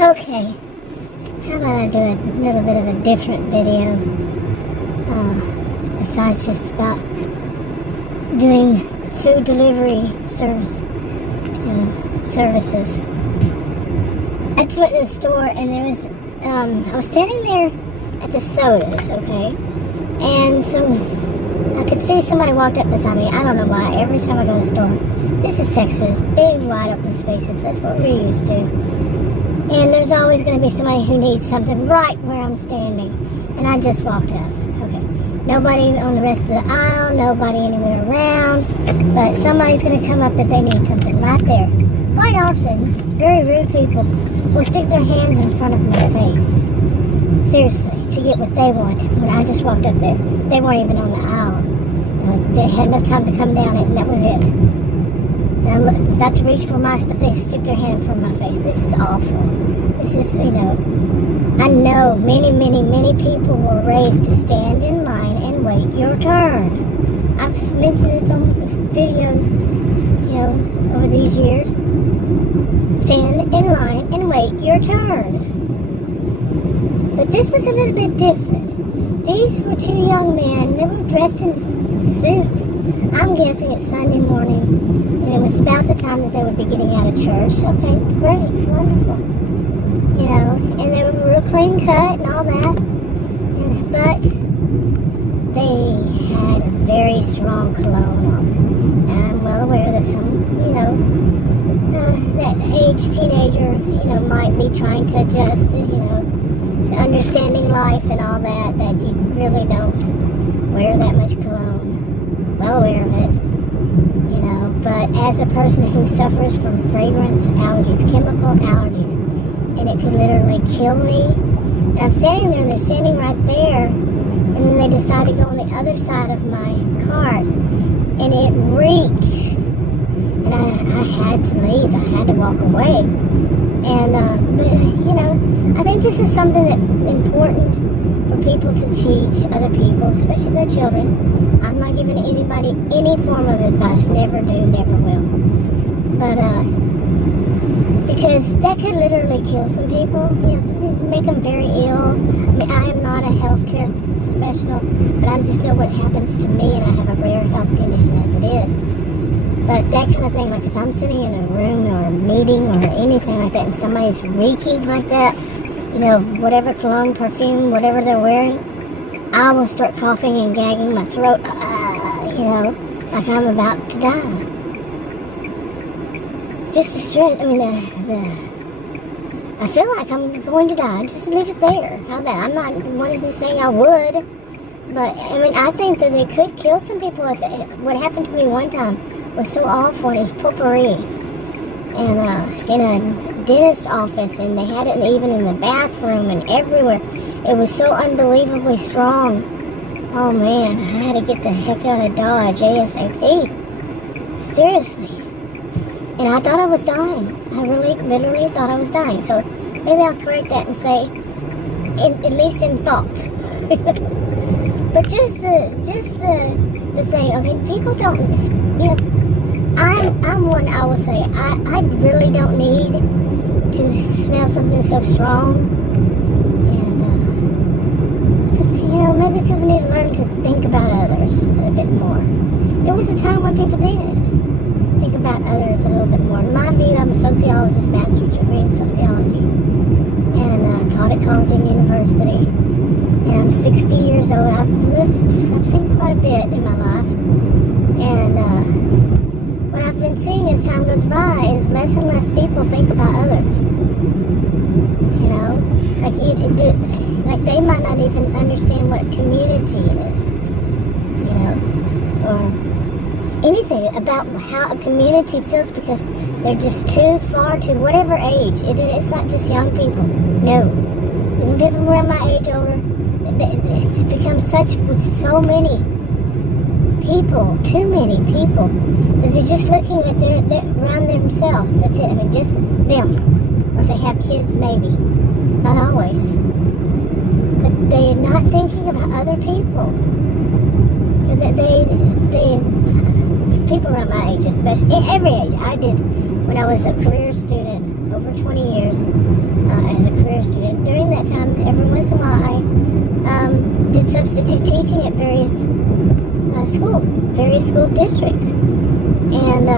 Okay, how about I do a little bit of a different video, besides just about doing food delivery services. I just went to the store and there was, I was standing there at the sodas, okay, and I could see somebody walked up beside me. I don't know why, every time I go to the store, this is Texas, big wide open spaces, that's what we're used to. And there's always going to be somebody who needs something right where I'm standing. And I just walked up. Okay. Nobody on the rest of the aisle, nobody anywhere around. But somebody's going to come up that they need something right there. Quite often, very rude people will stick their hands in front of my face. Seriously, to get what they want. When I just walked up there, they weren't even on the aisle. They had enough time to come down it, and that was it. And I'm about to reach for my stuff, they stick their hand in front of my face. This is awful. This is, I know many, many, many people were raised to stand in line and wait your turn. I've just mentioned this on videos, over these years. Stand in line and wait your turn. But this was a little bit different. These were two young men. They were dressed in suits. I'm guessing it's Sunday morning, and it was about the time that they would be getting out of church. Okay, great, wonderful. And they were real clean cut and all that. But they had a very strong cologne on. And I'm well aware that some, that age teenager, might be trying to adjust, to understanding life and all that you really don't wear that much cologne. Well aware of it, but as a person who suffers from fragrance allergies, chemical allergies, and it could literally kill me, and I'm standing there and they're standing right there, and then they decide to go on the other side of my cart, and it reeked, and I had to leave, I had to walk away, and, I think this is something that's important for people to teach other people, especially their children. I'm not giving anybody any form of advice. Never do, never will. But, because that could literally kill some people, make them very ill. I mean, I am not a healthcare professional, but I just know what happens to me, and I have a rare health condition as it is. But that kind of thing, like if I'm sitting in a room or a meeting or anything like that, and somebody's reeking like that, whatever cologne, perfume, whatever they're wearing, I will start coughing and gagging my throat, like I'm about to die. Just the stress, I feel like I'm going to die. Just leave it there. How about? I'm not one who's saying I would, but, I think that they could kill some people. What happened to me one time was so awful, and it was potpourri. And, in a dentist office, and they had it even in the bathroom and everywhere. It was so unbelievably strong. Oh man, I had to get the heck out of Dodge ASAP. Seriously. And I thought I was dying. I literally thought I was dying. So maybe I'll correct that and say, at least in thought. But just the thing, okay, people don't, I'm one, I will say, I really don't need to smell something so strong. Maybe people need to learn to think about others a bit more. There was a time when people did think about others a little bit more. In my view, I'm a sociologist, master's degree in sociology, and taught at College and University. And I'm 60 years old. I've seen quite a bit in my life. And what I've been seeing as time goes by is less and less people think about others. Like they might not even understand what community is, or anything about how a community feels, because they're just too far to whatever age. It's not just young people. No, even people around my age, older. It's become such with so many people, too many people, that they're just looking at their around themselves. That's it. Just them, or if they have kids, maybe. Not always. But they're not thinking about other people. People around my age, especially, every age. I did, when I was a career student, over 20 years, substitute teaching at various school districts. And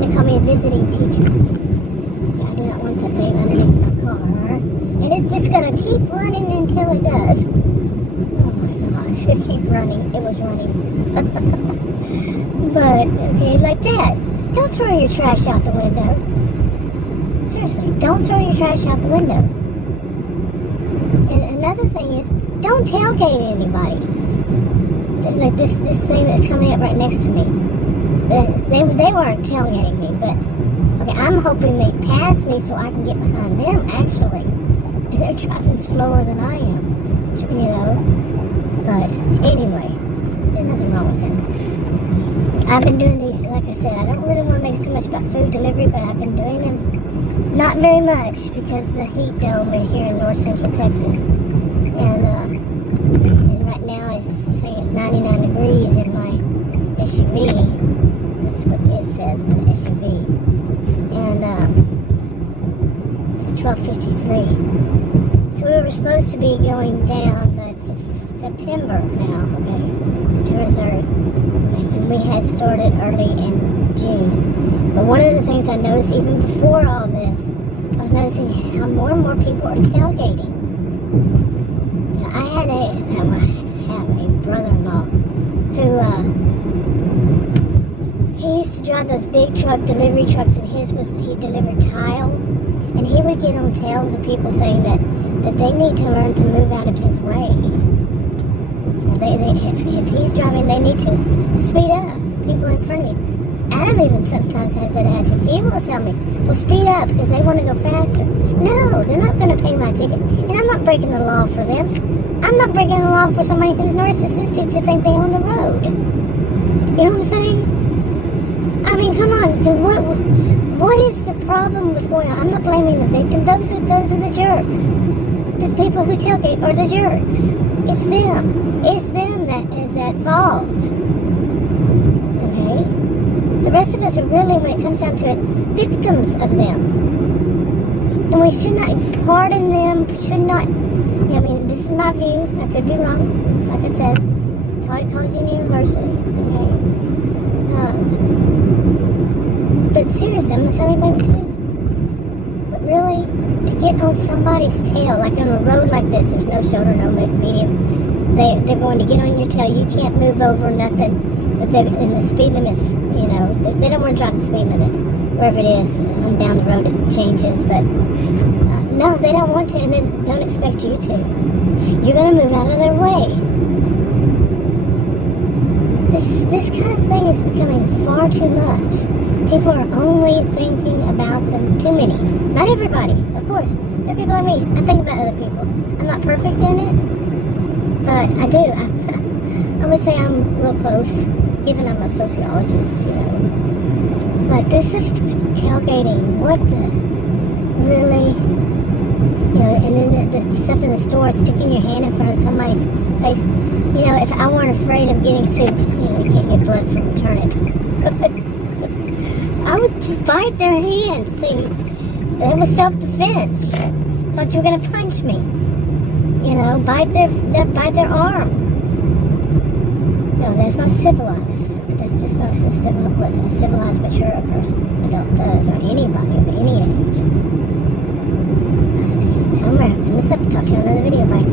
they call me a visiting teacher. Yeah, I do not want that thing underneath my car. And it's just going to keep running until it does. Oh my gosh, it keep running. It was running. But, okay, like that. Don't throw your trash out the window. Seriously, don't throw your trash out the window. And another thing is, don't tailgate anybody. Like this thing that's coming up right next to me. They weren't tailgating me, but okay, I'm hoping they pass me so I can get behind them. Actually, they're driving slower than I am, you know. But anyway, there's nothing wrong with them. I've been doing these, like I said, I don't really want to make so much about food delivery, but I've been doing them not very much because of the heat dome here in north central Texas, and right now it's saying it's 99 degrees in my SUV. That's what it says for the SUV. And it's 12:53. So we were supposed to be going down, but it's September now, okay? September 3rd. And we had started early in June. But one of the things I noticed even before all this, I was noticing how more and more people are tailgating. You know, I have a brother-in-law who he used to drive those big delivery trucks, and he delivered tile, and he would get on tails of people saying that they need to learn to move out of his way. You know, if he's driving, they need to speed up. People in front of you. Adam even sometimes has that attitude. He will tell me, well, speed up because they want to go faster. No, they're not going to pay my ticket. And I'm not breaking the law for them. I'm not breaking the law for somebody who's narcissistic to think they own the road. You know what I'm saying? I mean, come on. What is the problem with going on? I'm not blaming the victim. Those are the jerks. The people who tailgate are the jerks. It's them. It's them that is at fault. Okay? The rest of us are really, when it comes down to it, victims of them. And we should not pardon them, should not, I mean, this is my view, I could be wrong, like I said, taught at College and University, okay? But seriously, I'm not telling anybody what to do. But really, to get on somebody's tail, like on a road like this, there's no shoulder, no medium, they're going to get on your tail, you can't move over nothing. But in the speed limits, you know, they don't want to drive the speed limit wherever it is. On down the road it changes, but no, they don't want to, and they don't expect you to. You're going to move out of their way. This kind of thing is becoming far too much. People are only thinking about them. Too many. Not everybody, of course. There are people like me. I think about other people. I'm not perfect in it, but I do. I would say I'm real close, even I'm a sociologist, you know. But this is tailgating. What the? Really? You know, and then the stuff in the store, sticking your hand in front of somebody's face. You know, if I weren't afraid of getting soup, you know, you can't get blood from a turnip. I would just bite their hand. See, it was self-defense. Thought you were going to punch me. You know, bite their arm. No, that's not civilized. That's just not a civilized, mature person. Adult does, or anybody of any age. I'm wrapping this up. Talk to you in another video. Bye.